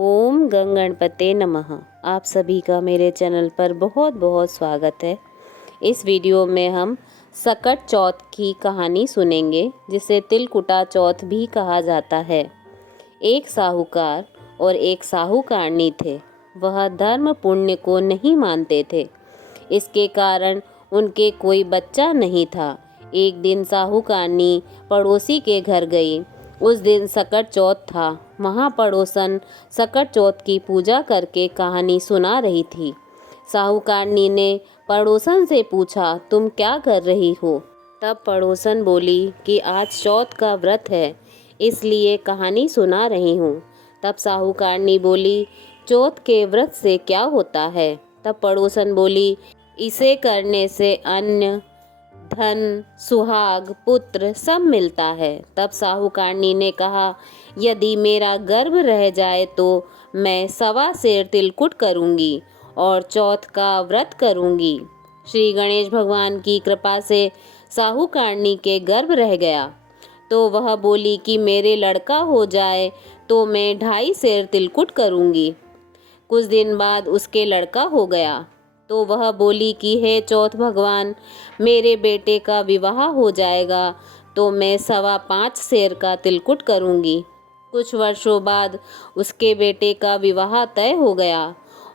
ओम गंगणपते नमः। आप सभी का मेरे चैनल पर बहुत बहुत स्वागत है। इस वीडियो में हम सकट चौथ की कहानी सुनेंगे, जिसे तिलकुटा चौथ भी कहा जाता है। एक साहूकार और एक साहूकारनी थे। वह धर्म पुण्य को नहीं मानते थे। इसके कारण उनके कोई बच्चा नहीं था। एक दिन साहूकारनी पड़ोसी के घर गई। उस दिन सकट चौथ था। वहाँ पड़ोसन सकट चौथ की पूजा करके कहानी सुना रही थी। साहूकारनी ने पड़ोसन से पूछा, तुम क्या कर रही हो? तब पड़ोसन बोली कि आज चौथ का व्रत है, इसलिए कहानी सुना रही हूँ। तब साहूकारनी बोली, चौथ के व्रत से क्या होता है? तब पड़ोसन बोली, इसे करने से अन्न, धन, सुहाग, पुत्र सब मिलता है। तब साहूकारनी ने कहा, यदि मेरा गर्भ रह जाए तो मैं 1.25 सेर तिलकुट करूंगी और चौथ का व्रत करूंगी। श्री गणेश भगवान की कृपा से साहूकारनी के गर्भ रह गया, तो वह बोली कि मेरे लड़का हो जाए तो मैं 2.5 सेर तिलकुट करूंगी। कुछ दिन बाद उसके लड़का हो गया, तो वह बोली कि हे चौथ भगवान, मेरे बेटे का विवाह हो जाएगा तो मैं 5.25 सेर का तिलकुट करूंगी। कुछ वर्षों बाद उसके बेटे का विवाह तय हो गया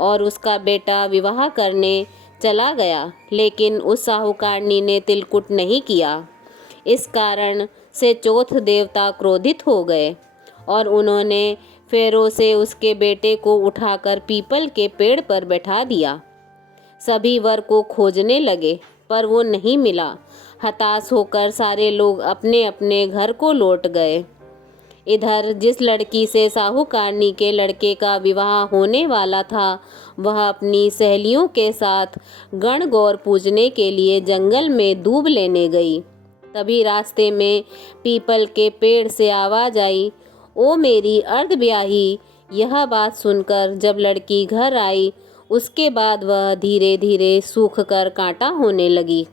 और उसका बेटा विवाह करने चला गया, लेकिन उस साहूकारनी ने तिलकुट नहीं किया। इस कारण से चौथ देवता क्रोधित हो गए और उन्होंने फेरों से उसके बेटे को उठाकर पीपल के पेड़ पर बैठा दिया। सभी वर को खोजने लगे, पर वो नहीं मिला। हताश होकर सारे लोग अपने अपने घर को लौट गए। इधर जिस लड़की से साहूकारनी के लड़के का विवाह होने वाला था, वह अपनी सहेलियों के साथ गणगौर पूजने के लिए जंगल में दूब लेने गई। तभी रास्ते में पीपल के पेड़ से आवाज आई, ओ मेरी अर्धब्याही। यह बात सुनकर जब लड़की घर आई, उसके बाद वह धीरे धीरे सूख कर कांटा होने लगी।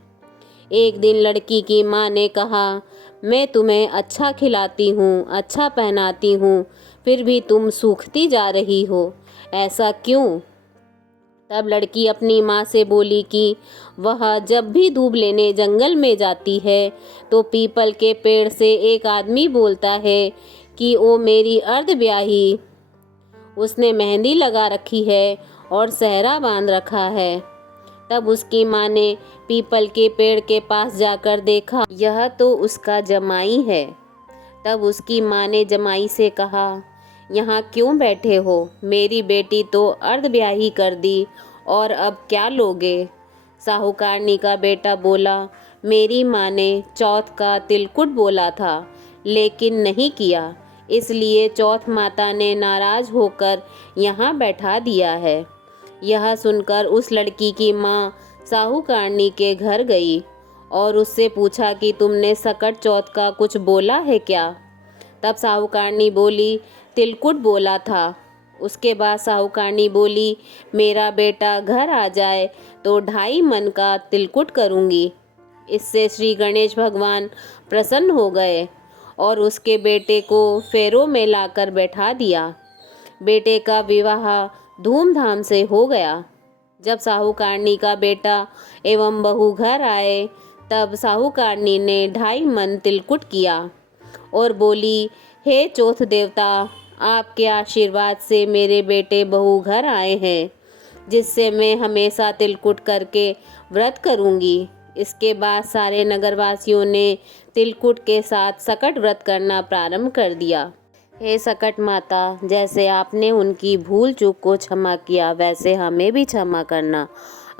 एक दिन लड़की की माँ ने कहा, मैं तुम्हें अच्छा खिलाती हूँ, अच्छा पहनाती हूँ, फिर भी तुम सूखती जा रही हो, ऐसा क्यों? तब लड़की अपनी माँ से बोली कि वह जब भी दूब लेने जंगल में जाती है तो पीपल के पेड़ से एक आदमी बोलता है कि ओ मेरी अर्धब्याही। उसने मेहंदी लगा रखी है और सेहरा बांध रखा है। तब उसकी माँ ने पीपल के पेड़ के पास जाकर देखा, यह तो उसका जमाई है। तब उसकी माँ ने जमाई से कहा, यहाँ क्यों बैठे हो? मेरी बेटी तो अर्धब्याही कर दी और अब क्या लोगे? साहूकारनी का बेटा बोला, मेरी माँ ने चौथ का तिलकुट बोला था, लेकिन नहीं किया, इसलिए चौथ माता ने नाराज होकर यहाँ बैठा दिया है। यह सुनकर उस लड़की की माँ साहूकारनी के घर गई और उससे पूछा कि तुमने सकट चौथ का कुछ बोला है क्या? तब साहूकारनी बोली, तिलकुट बोला था। उसके बाद साहूकारनी बोली, मेरा बेटा घर आ जाए तो 2.5 मन का तिलकुट करूँगी। इससे श्री गणेश भगवान प्रसन्न हो गए और उसके बेटे को फेरों में लाकर बैठा दिया। बेटे का विवाह धूमधाम से हो गया। जब साहूकारनी का बेटा एवं बहू घर आए, तब साहूकारनी ने 2.5 मन तिलकुट किया और बोली, हे चौथ देवता, आपके आशीर्वाद से मेरे बेटे बहू घर आए हैं, जिससे मैं हमेशा तिलकुट करके व्रत करूंगी। इसके बाद सारे नगरवासियों ने तिलकुट के साथ सकट व्रत करना प्रारंभ कर दिया। हे सकट माता, जैसे आपने उनकी भूल चूक को क्षमा किया, वैसे हमें भी क्षमा करना।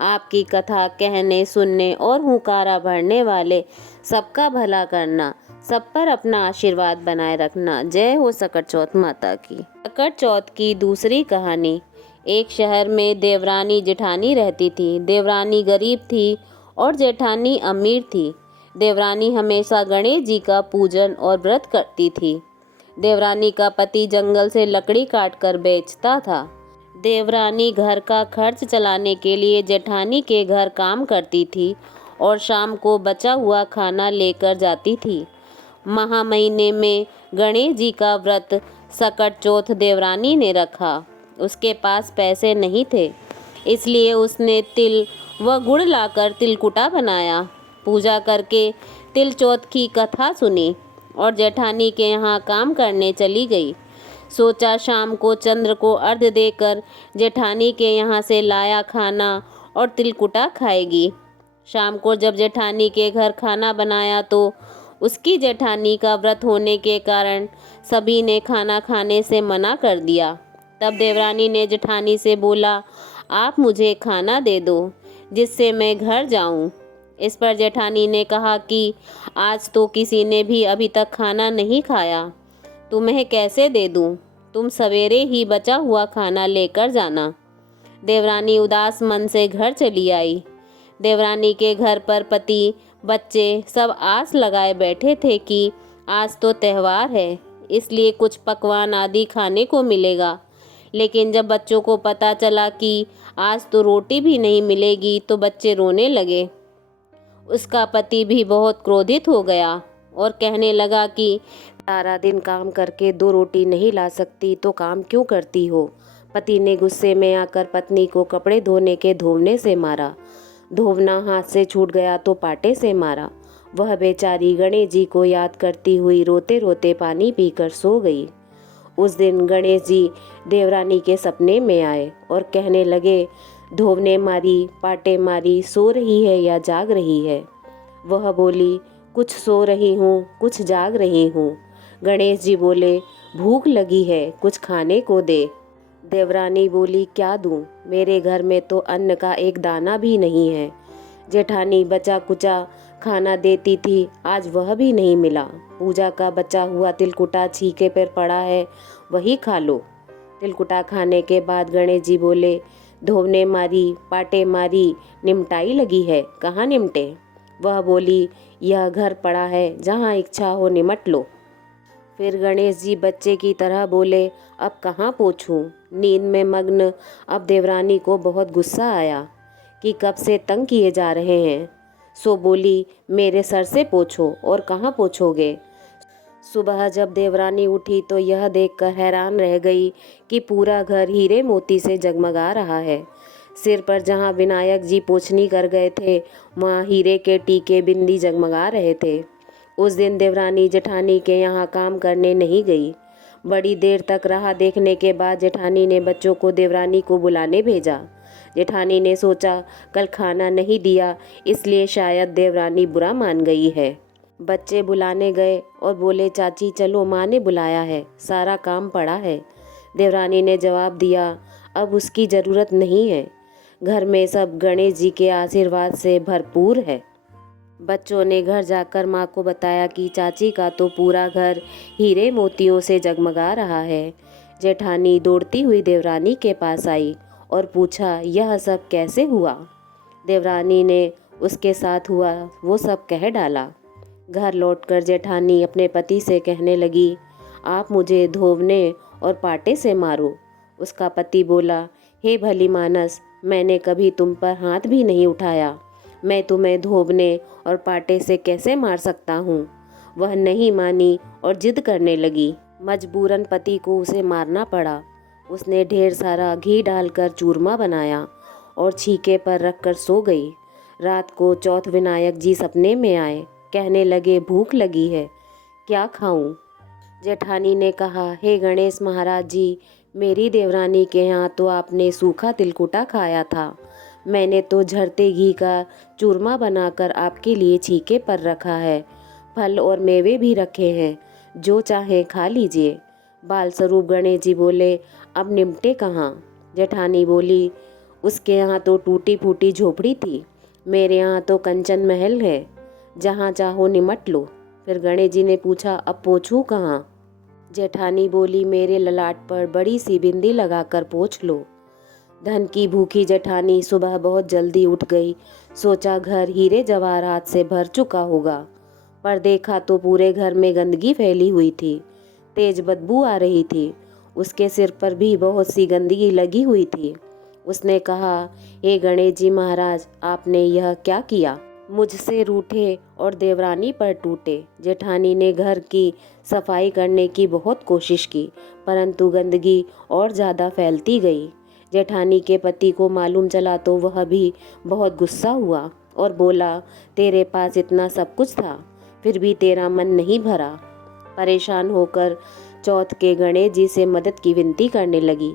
आपकी कथा कहने, सुनने और हुंकारा भरने वाले सबका भला करना, सब पर अपना आशीर्वाद बनाए रखना। जय हो सकट चौथ माता की। सकट चौथ की दूसरी कहानी। एक शहर में देवरानी जेठानी रहती थी। देवरानी गरीब थी और जेठानी अमीर थी। देवरानी हमेशा गणेश जी का पूजन और व्रत करती थी। देवरानी का पति जंगल से लकड़ी काटकर बेचता था। देवरानी घर का खर्च चलाने के लिए जेठानी के घर काम करती थी और शाम को बचा हुआ खाना लेकर जाती थी। महा महीने में गणेश जी का व्रत सकट चौथ देवरानी ने रखा। उसके पास पैसे नहीं थे, इसलिए उसने तिल व गुड़ लाकर तिलकुटा बनाया। पूजा करके तिल चौथ की कथा सुनी और जेठानी के यहाँ काम करने चली गई। सोचा शाम को चंद्र को अर्घ्य देकर जेठानी के यहाँ से लाया खाना और तिलकुटा खाएगी। शाम को जब जेठानी के घर खाना बनाया तो उसकी जेठानी का व्रत होने के कारण सभी ने खाना खाने से मना कर दिया। तब देवरानी ने जेठानी से बोला, आप मुझे खाना दे दो जिससे मैं घर जाऊं। इस पर जेठानी ने कहा कि आज तो किसी ने भी अभी तक खाना नहीं खाया, तुम्हें कैसे दे दूं? तुम सवेरे ही बचा हुआ खाना लेकर जाना। देवरानी उदास मन से घर चली आई। देवरानी के घर पर पति, बच्चे सब आस लगाए बैठे थे कि आज तो त्यौहार है, इसलिए कुछ पकवान आदि खाने को मिलेगा। लेकिन जब बच्चों को पता चला कि आज तो रोटी भी नहीं मिलेगी तो बच्चे रोने लगे। उसका पति भी बहुत क्रोधित हो गया और कहने लगा कि सारा दिन काम करके 2 रोटी नहीं ला सकती तो काम क्यों करती हो। पति ने गुस्से में आकर पत्नी को कपड़े धोने के धोवने से मारा। धोवना हाथ से छूट गया तो पाटे से मारा। वह बेचारी गणेश जी को याद करती हुई रोते रोते पानी पीकर सो गई। उस दिन गणेश जी देवरानी के सपने में आए और कहने लगे, धोवने मारी, पाटे मारी, सो रही है या जाग रही है? वह बोली, कुछ सो रही हूँ, कुछ जाग रही हूँ। गणेश जी बोले, भूख लगी है, कुछ खाने को दे। देवरानी बोली, क्या दूँ? मेरे घर में तो अन्न का एक दाना भी नहीं है। जेठानी बचा कुचा खाना देती थी, आज वह भी नहीं मिला। पूजा का बचा हुआ तिलकुटा छीके पर पड़ा है, वही खा लो। तिलकुटा खाने के बाद गणेश जी बोले, धोवने मारी, पाटे मारी, निमटाई लगी है, कहाँ निमटे? वह बोली, यह घर पड़ा है, जहाँ इच्छा हो निमट लो। फिर गणेश जी बच्चे की तरह बोले, अब कहाँ पोंछूं? नींद में मग्न अब देवरानी को बहुत गुस्सा आया कि कब से तंग किए जा रहे हैं। सो बोली, मेरे सर से पोंछो, और कहाँ पोंछोगे? सुबह जब देवरानी उठी तो यह देखकर हैरान रह गई कि पूरा घर हीरे मोती से जगमगा रहा है। सिर पर जहाँ विनायक जी पोंछनी कर गए थे, वहाँ हीरे के टीके बिंदी जगमगा रहे थे। उस दिन देवरानी जेठानी के यहाँ काम करने नहीं गई। बड़ी देर तक राह देखने के बाद जेठानी ने बच्चों को देवरानी को बुलाने भेजा। जेठानी ने सोचा, कल खाना नहीं दिया इसलिए शायद देवरानी बुरा मान गई है। बच्चे बुलाने गए और बोले, चाची चलो, माँ ने बुलाया है, सारा काम पड़ा है। देवरानी ने जवाब दिया, अब उसकी ज़रूरत नहीं है, घर में सब गणेश जी के आशीर्वाद से भरपूर है। बच्चों ने घर जाकर माँ को बताया कि चाची का तो पूरा घर हीरे मोतियों से जगमगा रहा है। जेठानी दौड़ती हुई देवरानी के पास आई और पूछा, यह सब कैसे हुआ? देवरानी ने उसके साथ हुआ वो सब कह डाला। घर लौटकर जेठानी अपने पति से कहने लगी, आप मुझे धोवने और पाटे से मारो। उसका पति बोला, हे भली मानस, मैंने कभी तुम पर हाथ भी नहीं उठाया, मैं तुम्हें धोवने और पाटे से कैसे मार सकता हूँ? वह नहीं मानी और जिद करने लगी। मजबूरन पति को उसे मारना पड़ा। उसने ढेर सारा घी डालकर चूरमा बनाया और छीके पर रखकर सो गई। रात को चौथ विनायक जी सपने में आए, कहने लगे, भूख लगी है, क्या खाऊं? जेठानी ने कहा, हे गणेश महाराज जी, मेरी देवरानी के यहाँ तो आपने सूखा तिलकुटा खाया था, मैंने तो झरते घी का चूरमा बनाकर आपके लिए छीके पर रखा है, फल और मेवे भी रखे हैं, जो चाहे खा लीजिए। बाल स्वरूप गणेश जी बोले, अब निमटे कहाँ? जेठानी बोली, उसके यहाँ तो टूटी फूटी झोपड़ी थी, मेरे यहाँ तो कंचन महल है, जहाँ चाहो निमट लो। फिर गणेश जी ने पूछा, अब पोंछूं कहाँ? जेठानी बोली, मेरे ललाट पर बड़ी सी बिंदी लगाकर पोंछ लो। धन की भूखी जेठानी सुबह बहुत जल्दी उठ गई। सोचा घर हीरे जवाहरात से भर चुका होगा, पर देखा तो पूरे घर में गंदगी फैली हुई थी, तेज बदबू आ रही थी। उसके सिर पर भी बहुत सी गंदगी लगी हुई थी। उसने कहा, हे गणेश जी महाराज, आपने यह क्या किया? मुझसे रूठे और देवरानी पर टूटे। जेठानी ने घर की सफाई करने की बहुत कोशिश की, परंतु गंदगी और ज़्यादा फैलती गई। जेठानी के पति को मालूम चला तो वह भी बहुत गुस्सा हुआ और बोला, तेरे पास इतना सब कुछ था, फिर भी तेरा मन नहीं भरा। परेशान होकर चौथ के गणेश जी से मदद की विनती करने लगी।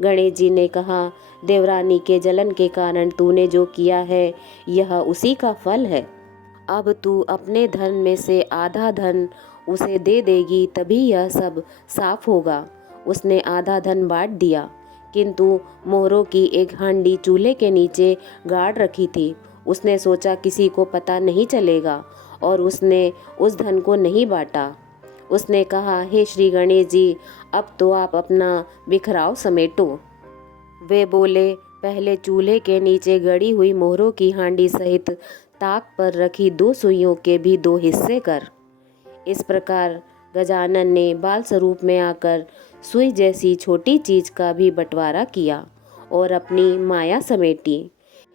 गणेश जी ने कहा, देवरानी के जलन के कारण तूने जो किया है यह उसी का फल है। अब तू अपने धन में से आधा धन उसे दे देगी तभी यह सब साफ होगा। उसने आधा धन बांट दिया, किंतु मोहरों की एक हांडी चूल्हे के नीचे गाड़ रखी थी। उसने सोचा किसी को पता नहीं चलेगा और उसने उस धन को नहीं बांटा। उसने कहा, हे श्री गणेश जी, अब तो आप अपना बिखराव समेटो। वे बोले, पहले चूल्हे के नीचे गड़ी हुई मोहरों की हांडी सहित ताक पर रखी 2 सुइयों के भी 2 हिस्से कर। इस प्रकार गजानन ने बाल स्वरूप में आकर सुई जैसी छोटी चीज का भी बंटवारा किया और अपनी माया समेटी।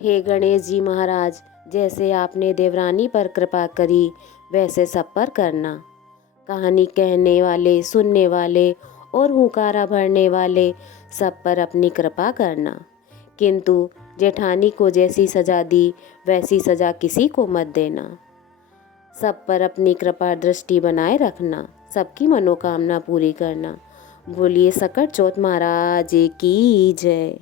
हे गणेश जी महाराज, जैसे आपने देवरानी पर कृपा करी वैसे सब पर करना। कहानी कहने वाले, सुनने वाले और हुंकारा भरने वाले सब पर अपनी कृपा करना, किंतु जेठानी को जैसी सजा दी वैसी सजा किसी को मत देना। सब पर अपनी कृपा दृष्टि बनाए रखना, सबकी मनोकामना पूरी करना। बोलिए सकट चौथ महाराज की जय।